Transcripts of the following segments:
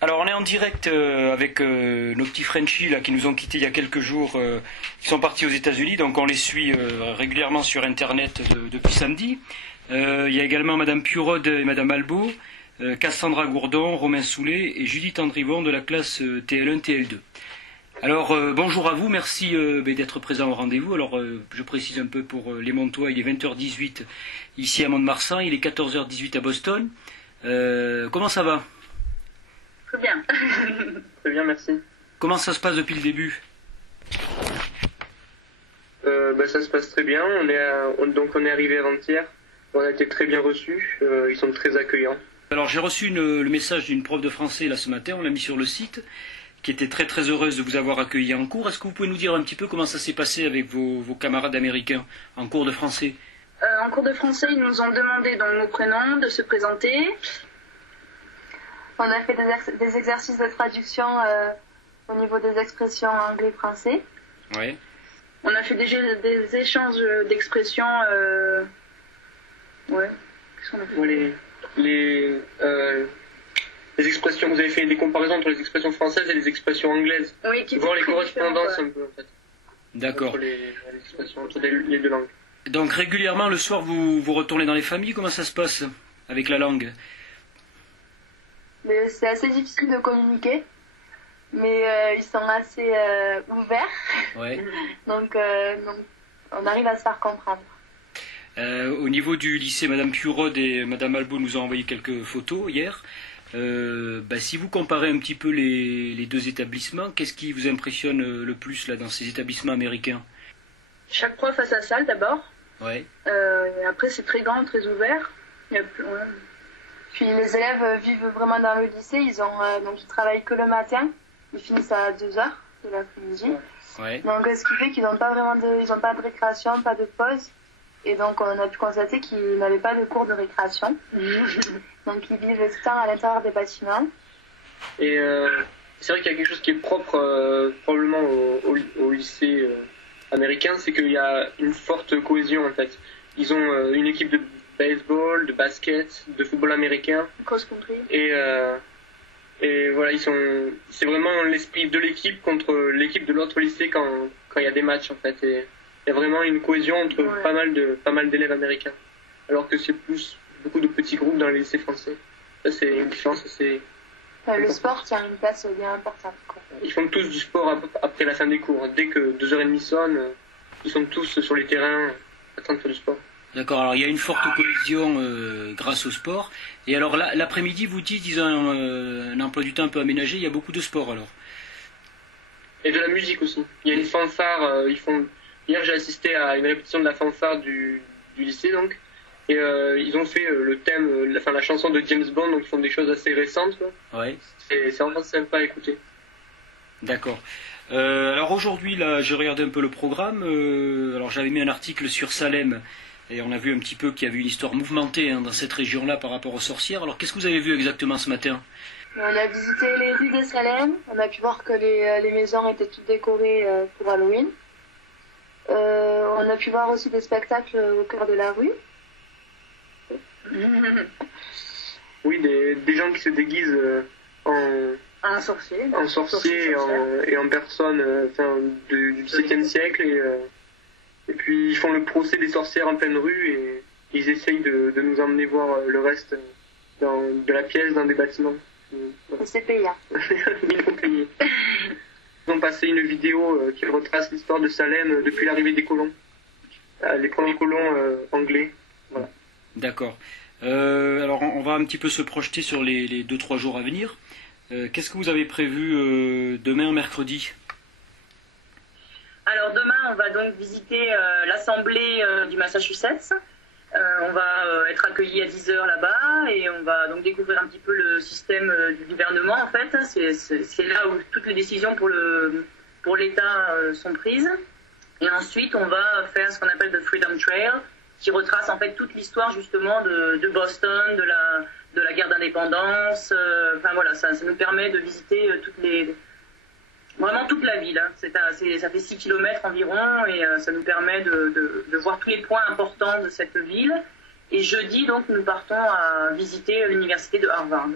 Alors on est en direct avec nos petits Frenchies là, qui nous ont quittés il y a quelques jours, qui sont partis aux États-Unis, donc on les suit régulièrement sur Internet depuis samedi. Il y a également Madame Purod et Madame Albo, Cassandra Gourdon, Romain Soulet et Judith Andrivon de la classe TL1, TL2. Alors bonjour à vous, merci d'être présent au rendez-vous. Alors je précise un peu pour les Montois, il est 20h18 ici à Mont-de-Marsan, il est 14h18 à Boston. Comment ça va ? Très bien. Très bien, merci. Comment ça se passe depuis le début ? Ça se passe très bien. On est arrivé avant-hier. On a été très bien reçus. Ils sont très accueillants. Alors j'ai reçu le message d'une prof de français là ce matin. On l'a mis sur le site, qui était très très heureuse de vous avoir accueilli en cours. Est-ce que vous pouvez nous dire un petit peu comment ça s'est passé avec vos camarades américains en cours de français ? En cours de français, ils nous ont demandé dans nos prénoms de se présenter. On a fait des exercices de traduction au niveau des expressions anglais-français. Oui. On a fait des échanges d'expressions. Ouais. Qu'est-ce qu'on a fait ? Les expressions, vous avez fait des comparaisons entre les expressions françaises et les expressions anglaises. Oui, qui voir les correspondances un peu en fait. D'accord. Entre les expressions, entre les deux langues. Donc régulièrement le soir vous retournez dans les familles, comment ça se passe avec la langue ? Mais c'est assez difficile de communiquer, mais ils sont assez ouverts. Ouais. donc on arrive à se faire comprendre. Au niveau du lycée, Madame Purod et Madame Albo nous ont envoyé quelques photos hier. Si vous comparez un petit peu les deux établissements, qu'est-ce qui vous impressionne le plus là dans ces établissements américains ? Chaque prof a sa salle d'abord. Ouais. Et après c'est très grand, très ouvert. Puis les élèves vivent vraiment dans le lycée. Ils travaillent que le matin. Ils finissent à 2h de l'après-midi. Ouais. Donc ce qui fait qu'ils n'ont pas de récréation, pas de pause. Et donc on a pu constater qu'ils n'avaient pas de cours de récréation. Donc ils vivent tout le temps à l'intérieur des bâtiments. Et c'est vrai qu'il y a quelque chose qui est propre probablement au lycée américain, c'est qu'il y a une forte cohésion en fait. Ils ont une équipe de baseball, de basket, de football américain. Cross-country. Et voilà, c'est vraiment l'esprit de l'équipe contre l'équipe de l'autre lycée quand il y a des matchs en fait. Et il y a vraiment une cohésion entre pas mal d'élèves américains. Alors que c'est plus beaucoup de petits groupes dans les lycées français. Ça c'est une différence assez... Le sport tient une place bien importante. Quoi. Ils font tous du sport après la fin des cours. Dès que 2h30 sonnent, ils sont tous sur les terrains en train de faire du sport. D'accord, alors il y a une forte cohésion grâce au sport. Et alors l'après-midi, vous dites, ils ont un emploi du temps un peu aménagé, il y a beaucoup de sport alors. Et de la musique aussi. Il y a une fanfare, Hier j'ai assisté à une répétition de la fanfare du lycée donc. Et ils ont fait le thème, la chanson de James Bond, donc ils font des choses assez récentes. Quoi. Ouais. C'est vraiment sympa à écouter. D'accord. Alors aujourd'hui, là, j'ai regardé un peu le programme. Alors j'avais mis un article sur Salem. Et on a vu un petit peu qu'il y avait une histoire mouvementée dans cette région-là par rapport aux sorcières. Alors qu'est-ce que vous avez vu exactement ce matin ? On a visité les rues de Salem. On a pu voir que les maisons étaient toutes décorées pour Halloween. On a pu voir aussi des spectacles au cœur de la rue. Oui, des gens qui se déguisent en sorcier. En sorcier et en personne du XVIIe siècle. Et puis ils font le procès des sorcières en pleine rue et ils essayent de nous emmener voir le reste de la pièce dans des bâtiments. C'est payant. Il faut payer. Ils ont passé une vidéo qui retrace l'histoire de Salem depuis l'arrivée des colons. Les premiers colons anglais. Voilà. D'accord. Alors on va un petit peu se projeter sur les 2-3 jours à venir. Qu'est-ce que vous avez prévu demain, mercredi ? Alors demain, on va donc visiter l'Assemblée du Massachusetts. On va être accueillis à 10h là-bas et on va donc découvrir un petit peu le système du gouvernement en fait. C'est là où toutes les décisions pour l'État sont prises. Et ensuite, on va faire ce qu'on appelle le Freedom Trail, qui retrace en fait toute l'histoire justement de Boston, de la guerre d'indépendance. Ça nous permet de visiter vraiment toute la ville. Ça fait 6 km environ et ça nous permet de voir tous les points importants de cette ville. Et jeudi, donc, nous partons à visiter l'université de Harvard,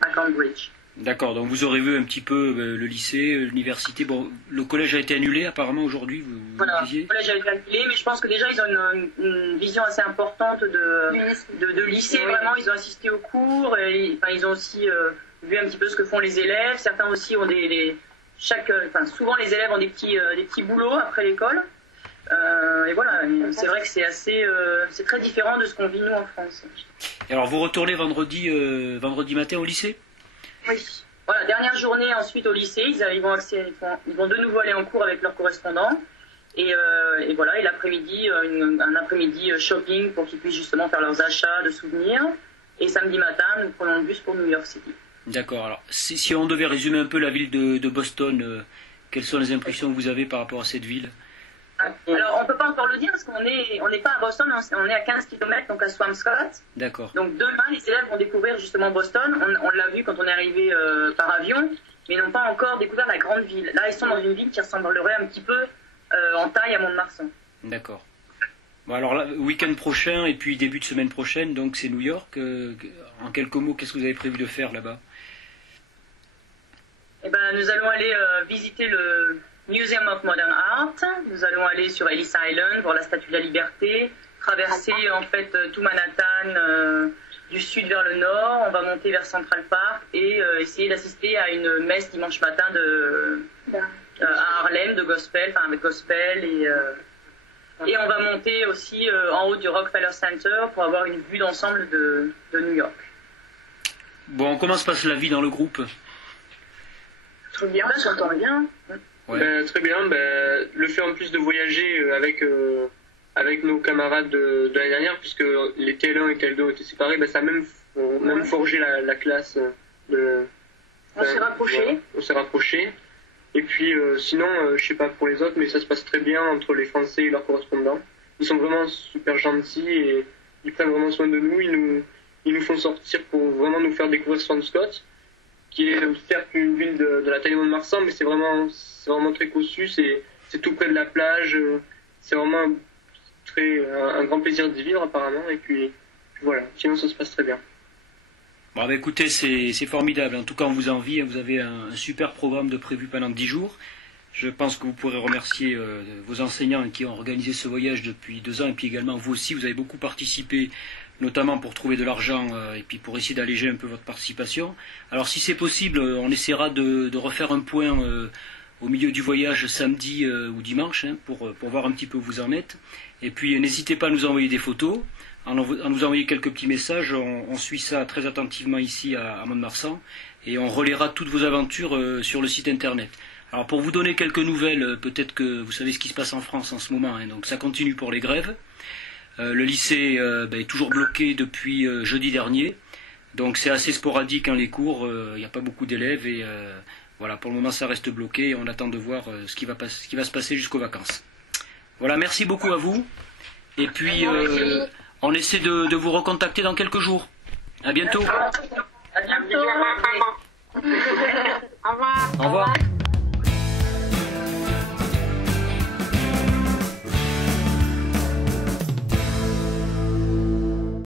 à Cambridge. D'accord, donc vous aurez vu un petit peu le lycée, l'université. Bon, le collège a été annulé apparemment aujourd'hui, vous Voilà, disiez. le collège a été annulé, mais je pense que déjà ils ont une vision assez importante de lycée. Oui. Vraiment, ils ont assisté aux cours, et enfin, ils ont aussi vu un petit peu ce que font les élèves. Certains aussi ont souvent les élèves ont des petits boulots après l'école. Et voilà, c'est vrai que c'est très différent de ce qu'on vit nous en France. Et alors vous retournez vendredi matin au lycée? Oui. Voilà, dernière journée ensuite au lycée, ils vont de nouveau aller en cours avec leurs correspondants. Et voilà, et l'après-midi, un après-midi shopping pour qu'ils puissent justement faire leurs achats de souvenirs. Et samedi matin, nous prenons le bus pour New York City. D'accord, alors si on devait résumer un peu la ville de Boston, quelles sont les impressions que vous avez par rapport à cette ville? Alors, on ne peut pas encore le dire parce qu'on n'est pas à Boston, on est à 15 km, donc à Swampscott. D'accord. Donc demain, les élèves vont découvrir justement Boston. On l'a vu quand on est arrivé par avion, mais ils n'ont pas encore découvert la grande ville. Là, ils sont dans une ville qui ressemblerait un petit peu en taille à Mont-de-Marsan. D'accord. Bon, alors là, week-end prochain et puis début de semaine prochaine, donc c'est New York. En quelques mots, qu'est-ce que vous avez prévu de faire là-bas? Eh ben, nous allons aller visiter le Museum of Modern Art. Nous allons aller sur Ellis Island, voir la Statue de la Liberté, traverser en fait tout Manhattan du sud vers le nord. On va monter vers Central Park et essayer d'assister à une messe dimanche matin à Harlem de gospel, enfin avec gospel et on va monter aussi en haut du Rockefeller Center pour avoir une vue d'ensemble de New York. Bon, comment se passe la vie dans le groupe? Très bien, on s'entend bien. Ouais. Très bien. Le fait en plus de voyager avec nos camarades de l'année dernière, puisque les TL1 et TL2 étaient séparés, ça a même forgé la classe. On s'est rapprochés. Voilà, on s'est rapprochés. Et puis sinon, je sais pas pour les autres, mais ça se passe très bien entre les Français et leurs correspondants. Ils sont vraiment super gentils et ils prennent vraiment soin de nous. Ils nous font sortir pour vraiment nous faire découvrir Swampscott, qui est certes une ville de la taille de Mont-de-Marsan, mais c'est vraiment très cossu, c'est tout près de la plage, c'est vraiment un grand plaisir d'y vivre apparemment, et puis voilà, sinon ça se passe très bien. Bon, bah, écoutez, c'est formidable, en tout cas on vous envie, vous avez un super programme de prévu pendant 10 jours. Je pense que vous pourrez remercier vos enseignants qui ont organisé ce voyage depuis 2 ans, et puis également vous aussi, vous avez beaucoup participé, notamment pour trouver de l'argent et puis pour essayer d'alléger un peu votre participation. Alors si c'est possible, on essaiera de refaire un point au milieu du voyage samedi ou dimanche pour voir un petit peu où vous en êtes. Et puis n'hésitez pas à nous envoyer des photos, à nous envoyer quelques petits messages. On suit ça très attentivement ici à Mont-de-Marsan et on relaiera toutes vos aventures sur le site internet. Alors pour vous donner quelques nouvelles, peut-être que vous savez ce qui se passe en France en ce moment, donc ça continue pour les grèves. Le lycée est toujours bloqué depuis jeudi dernier, donc c'est assez sporadique les cours, il n'y a pas beaucoup d'élèves et voilà, pour le moment ça reste bloqué et on attend de voir ce qui va se passer jusqu'aux vacances. Voilà, merci beaucoup à vous et puis on essaie de vous recontacter dans quelques jours. À bientôt. À bientôt. Au revoir. Au revoir.